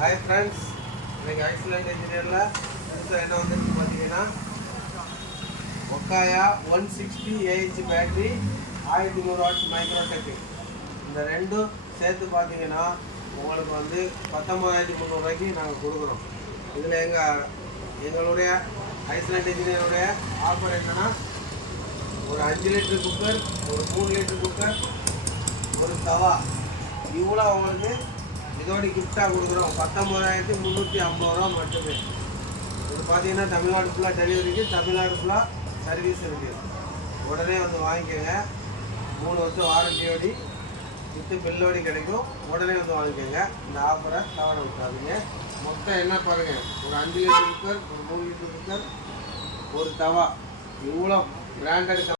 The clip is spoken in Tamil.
ஹாய் ஃப்ரெண்ட்ஸ், இன்னைக்கு ஐஸ்லாண்ட் இன்ஜினியரில் புதுசாக என்ன வந்துருக்கு பார்த்தீங்கன்னா Okaya 160 AH battery 1100 watts Microtek. இந்த ரெண்டும் சேர்த்து பார்த்தீங்கன்னா உங்களுக்கு வந்து 19,300 ரூபாய்க்கு நாங்கள் கொடுக்குறோம். இதில் எங்களுடைய ஐஸ்லாண்ட் இன்ஜினியருடைய ஆஃபர் என்னென்னா ஒரு 5 லிட்டர் குக்கர், ஒரு 3 லிட்டர் குக்கர், ஒரு தவா, இவ்வளோ உங்களுக்கு இதோட கிஃப்டாக கொடுக்குறோம். 19,350 ரூபா மட்டுமே. இது பார்த்தீங்கன்னா தமிழ்நாடு ஃபுல்லாக டெலிவரிக்கு, தமிழ்நாடு ஃபுல்லாக சர்வீஸ் இருக்குது. உடனே வந்து வாங்கிக்கோங்க. 3 வருஷம் வாரண்டியோடி வித்து பில்லோடி கிடைக்கும். உடனே வந்து வாங்கிக்கோங்க. இந்த ஆஃபரை தவற விட்டாதீங்க. மொத்தம் என்ன பாருங்கள், ஒரு 5 லிட்டர் குக்கர், ஒரு 3 லிட்டர் குக்கர், ஒரு தவா, இவ்வளோ பிராண்டட்